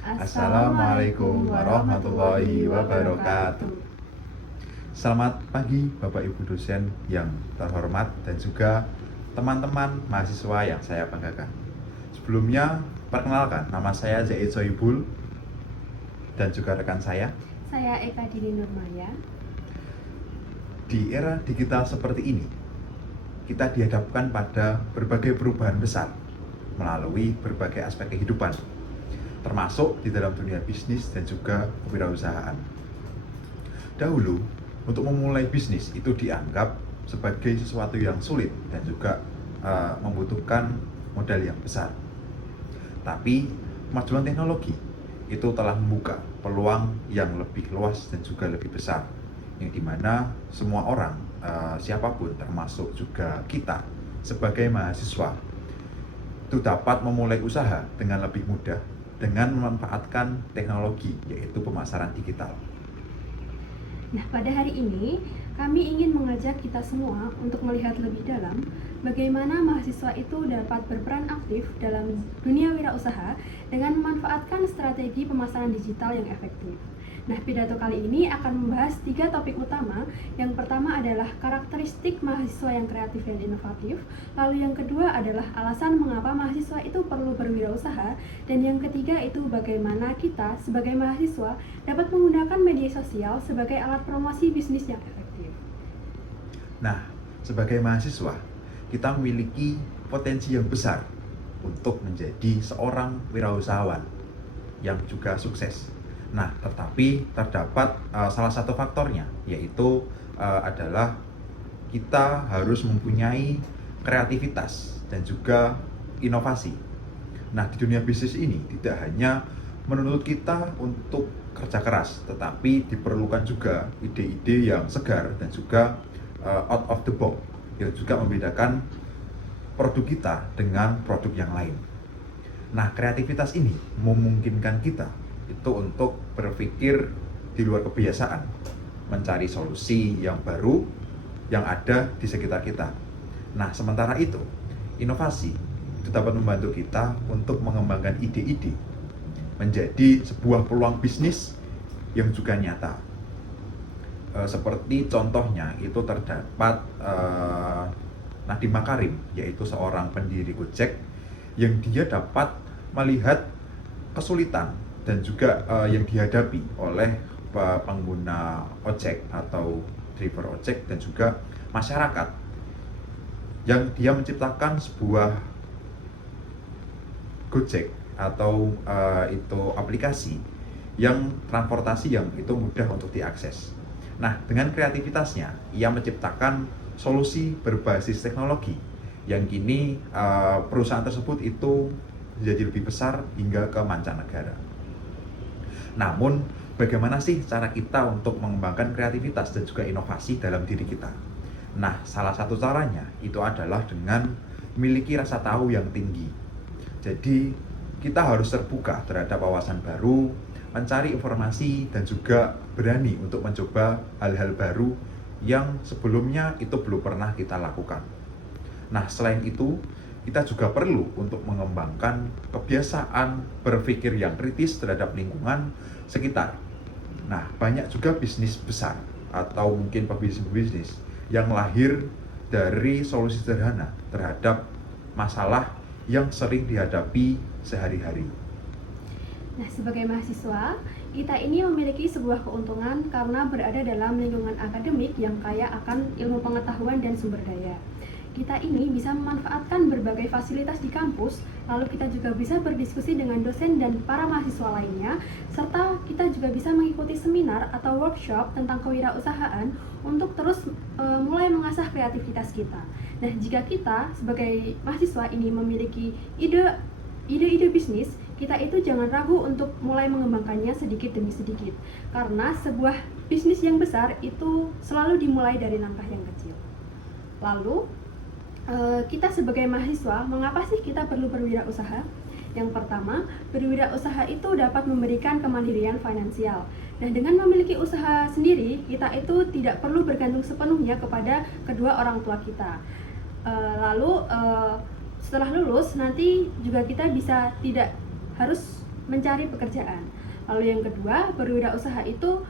Assalamualaikum warahmatullahi wabarakatuh. Selamat pagi Bapak Ibu dosen yang terhormat dan juga teman-teman mahasiswa yang saya banggakan. Sebelumnya, perkenalkan, nama saya Zaid Soibul dan juga rekan saya. Saya Eka Dini Nurmaya. Di era digital seperti ini, kita dihadapkan pada berbagai perubahan besar melalui berbagai aspek kehidupan, termasuk di dalam dunia bisnis dan juga kewirausahaan. Dahulu, untuk memulai bisnis itu dianggap sebagai sesuatu yang sulit dan juga membutuhkan modal yang besar. Tapi kemajuan teknologi itu telah membuka peluang yang lebih luas dan juga lebih besar, yang dimana semua orang, siapapun termasuk juga kita sebagai mahasiswa, itu dapat memulai usaha dengan lebih mudah dengan memanfaatkan teknologi, yaitu pemasaran digital. Nah, pada hari ini kami ingin mengajak kita semua untuk melihat lebih dalam bagaimana mahasiswa itu dapat berperan aktif dalam dunia wirausaha dengan memanfaatkan strategi pemasaran digital yang efektif. Nah, pidato kali ini akan membahas 3 topik utama. Yang pertama adalah karakteristik mahasiswa yang kreatif dan inovatif. Lalu yang kedua adalah alasan mengapa mahasiswa itu perlu berwirausaha. Dan yang ketiga itu bagaimana kita sebagai mahasiswa dapat menggunakan media sosial sebagai alat promosi bisnis yang efektif. Nah, sebagai mahasiswa, kita memiliki potensi yang besar untuk menjadi seorang wirausahawan yang juga sukses. Nah, tetapi terdapat salah satu faktornya, yaitu adalah kita harus mempunyai kreativitas dan juga inovasi. Nah, di dunia bisnis ini tidak hanya menuntut kita untuk kerja keras, tetapi diperlukan juga ide-ide yang segar dan juga out of the box, yang juga membedakan produk kita dengan produk yang lain. Nah, kreativitas ini memungkinkan kita itu untuk berpikir di luar kebiasaan, mencari solusi yang baru yang ada di sekitar kita. Nah, sementara itu, inovasi itu dapat membantu kita untuk mengembangkan ide-ide menjadi sebuah peluang bisnis yang juga nyata. Seperti contohnya itu terdapat Nadiem Makarim, yaitu seorang pendiri Gojek yang dia dapat melihat kesulitan dan juga yang dihadapi oleh pengguna ojek atau driver ojek dan juga masyarakat, yang dia menciptakan sebuah Gojek atau itu aplikasi yang transportasi yang itu mudah untuk diakses. Nah, dengan kreativitasnya ia menciptakan solusi berbasis teknologi yang kini perusahaan tersebut itu menjadi lebih besar hingga ke mancanegara. Namun, bagaimana sih cara kita untuk mengembangkan kreativitas dan juga inovasi dalam diri kita? Nah, salah satu caranya itu adalah dengan memiliki rasa tahu yang tinggi. Jadi, kita harus terbuka terhadap wawasan baru, mencari informasi, dan juga berani untuk mencoba hal-hal baru yang sebelumnya itu belum pernah kita lakukan. Nah, selain itu, kita juga perlu untuk mengembangkan kebiasaan berpikir yang kritis terhadap lingkungan sekitar. Nah, banyak juga bisnis besar atau mungkin pebisnis yang lahir dari solusi sederhana terhadap masalah yang sering dihadapi sehari-hari. Nah, sebagai mahasiswa, kita ini memiliki sebuah keuntungan karena berada dalam lingkungan akademik yang kaya akan ilmu pengetahuan dan sumber daya. Kita ini bisa memanfaatkan berbagai fasilitas di kampus, lalu kita juga bisa berdiskusi dengan dosen dan para mahasiswa lainnya, serta kita juga bisa mengikuti seminar atau workshop tentang kewirausahaan untuk terus mulai mengasah kreativitas kita. Nah, jika kita sebagai mahasiswa ini memiliki ide-ide bisnis, kita itu jangan ragu untuk mulai mengembangkannya sedikit demi sedikit, karena sebuah bisnis yang besar itu selalu dimulai dari langkah yang kecil. Lalu, kita sebagai mahasiswa, mengapa sih kita perlu berwirausaha? Yang pertama, berwirausaha itu dapat memberikan kemandirian finansial. Nah, dengan memiliki usaha sendiri, kita itu tidak perlu bergantung sepenuhnya kepada kedua orang tua kita. Lalu, setelah lulus, nanti juga kita bisa tidak harus mencari pekerjaan. Lalu yang kedua, berwirausaha itu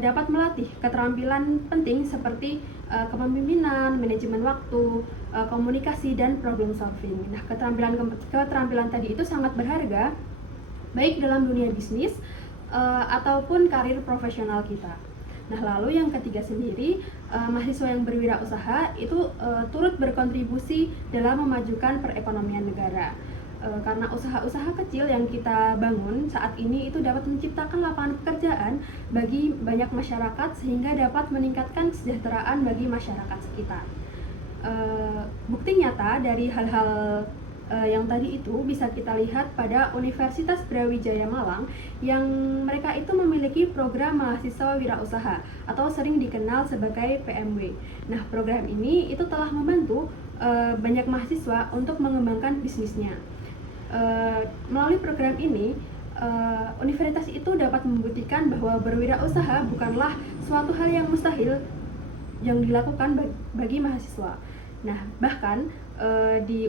dapat melatih keterampilan penting seperti kepemimpinan, manajemen waktu, komunikasi, dan problem solving. Nah, keterampilan tadi itu sangat berharga baik dalam dunia bisnis ataupun karir profesional kita. Nah, lalu yang ketiga sendiri, mahasiswa yang berwirausaha itu turut berkontribusi dalam memajukan perekonomian negara. Karena usaha-usaha kecil yang kita bangun saat ini itu dapat menciptakan lapangan pekerjaan bagi banyak masyarakat sehingga dapat meningkatkan kesejahteraan bagi masyarakat sekitar. Bukti nyata dari hal-hal yang tadi itu bisa kita lihat pada Universitas Brawijaya Malang yang mereka itu memiliki program mahasiswa wirausaha atau sering dikenal sebagai PMW. Nah, program ini itu telah membantu banyak mahasiswa untuk mengembangkan bisnisnya. Melalui program ini, universitas itu dapat membuktikan bahwa berwirausaha bukanlah suatu hal yang mustahil yang dilakukan bagi mahasiswa. Nah, bahkan di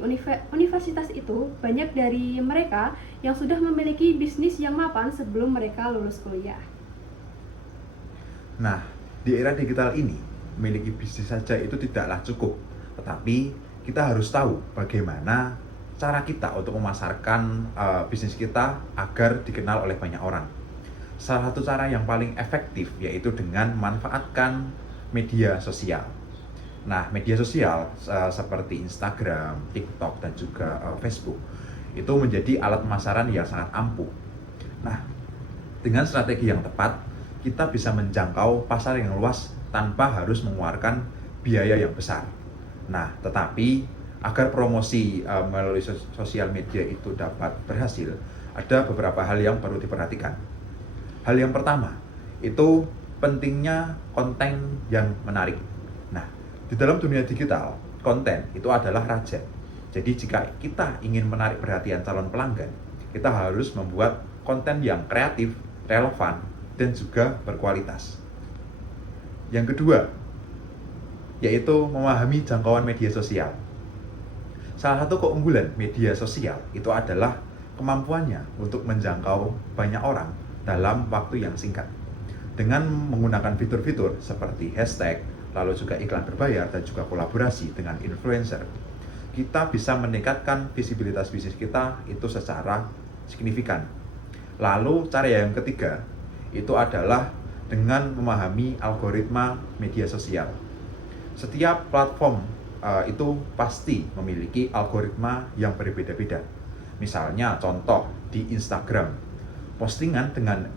universitas itu banyak dari mereka yang sudah memiliki bisnis yang mapan sebelum mereka lulus kuliah. Nah, di era digital ini, memiliki bisnis saja itu tidaklah cukup, tetapi kita harus tahu bagaimana cara kita untuk memasarkan bisnis kita agar dikenal oleh banyak orang. Salah satu cara yang paling efektif yaitu dengan memanfaatkan media sosial. Nah, media sosial seperti Instagram, TikTok, dan juga Facebook itu menjadi alat pemasaran yang sangat ampuh. Nah, dengan strategi yang tepat, kita bisa menjangkau pasar yang luas tanpa harus mengeluarkan biaya yang besar. Nah, tetapi agar promosi melalui sosial media itu dapat berhasil, ada beberapa hal yang perlu diperhatikan. Hal yang pertama, itu pentingnya konten yang menarik. Nah, di dalam dunia digital, konten itu adalah raja. Jadi jika kita ingin menarik perhatian calon pelanggan, kita harus membuat konten yang kreatif, relevan, dan juga berkualitas. Yang kedua, yaitu memahami jangkauan media sosial. Salah satu keunggulan media sosial itu adalah kemampuannya untuk menjangkau banyak orang dalam waktu yang singkat. Dengan menggunakan fitur-fitur seperti hashtag, lalu juga iklan berbayar, dan juga kolaborasi dengan influencer, kita bisa meningkatkan visibilitas bisnis kita itu secara signifikan. Lalu cara yang ketiga, itu adalah dengan memahami algoritma media sosial. Setiap platform itu pasti memiliki algoritma yang berbeda-beda. Misalnya contoh di Instagram, postingan dengan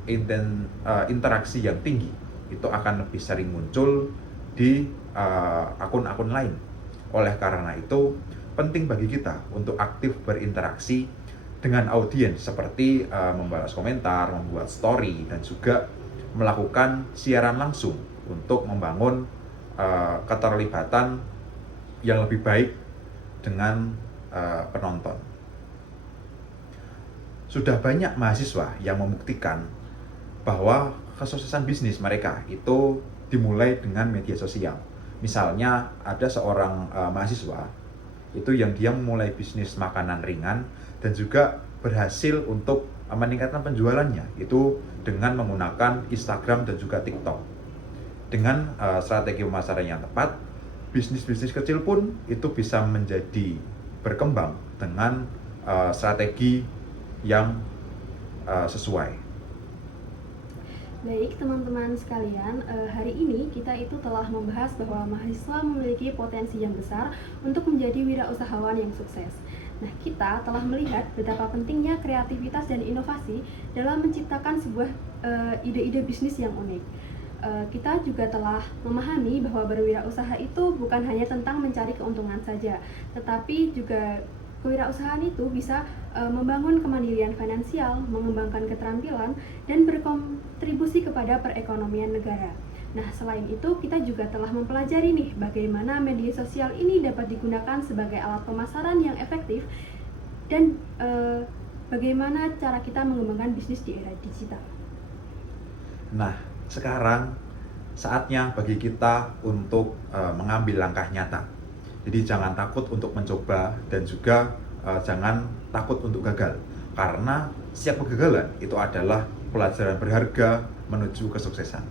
interaksi yang tinggi itu akan lebih sering muncul di akun-akun lain. Oleh karena itu, penting bagi kita untuk aktif berinteraksi dengan audiens seperti membalas komentar, membuat story, dan juga melakukan siaran langsung untuk membangun keterlibatan yang lebih baik dengan penonton. Sudah banyak mahasiswa yang membuktikan bahwa kesuksesan bisnis mereka itu dimulai dengan media sosial. Misalnya ada seorang mahasiswa itu yang dia memulai bisnis makanan ringan dan juga berhasil untuk meningkatkan penjualannya itu dengan menggunakan Instagram dan juga TikTok. Dengan strategi pemasaran yang tepat, bisnis-bisnis kecil pun itu bisa menjadi berkembang dengan strategi yang sesuai. Baik teman-teman sekalian, hari ini kita itu telah membahas bahwa mahasiswa memiliki potensi yang besar untuk menjadi wirausahawan yang sukses. Nah, kita telah melihat betapa pentingnya kreativitas dan inovasi dalam menciptakan sebuah ide-ide bisnis yang unik. Kita juga telah memahami bahwa berwirausaha itu bukan hanya tentang mencari keuntungan saja, tetapi juga kewirausahaan itu bisa membangun kemandirian finansial, mengembangkan keterampilan, dan berkontribusi kepada perekonomian negara. Nah, selain itu kita juga telah mempelajari nih bagaimana media sosial ini dapat digunakan sebagai alat pemasaran yang efektif dan bagaimana cara kita mengembangkan bisnis di era digital. Nah, sekarang saatnya bagi kita untuk mengambil langkah nyata. Jadi jangan takut untuk mencoba dan juga jangan takut untuk gagal. Karena setiap kegagalan itu adalah pelajaran berharga menuju kesuksesan.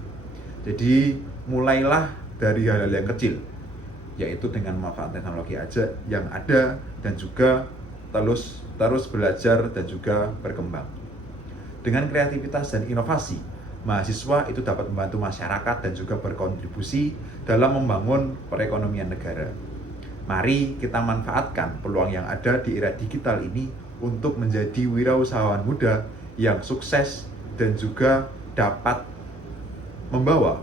Jadi mulailah dari hal-hal yang kecil, yaitu dengan memanfaatkan teknologi aja yang ada dan juga terus belajar dan juga berkembang. Dengan kreativitas dan inovasi, mahasiswa itu dapat membantu masyarakat dan juga berkontribusi dalam membangun perekonomian negara. Mari kita manfaatkan peluang yang ada di era digital ini untuk menjadi wirausahawan muda yang sukses dan juga dapat membawa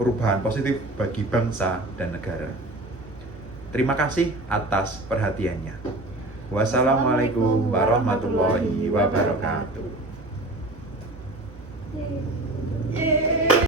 perubahan positif bagi bangsa dan negara. Terima kasih atas perhatiannya. Wassalamualaikum warahmatullahi wabarakatuh. Yeay.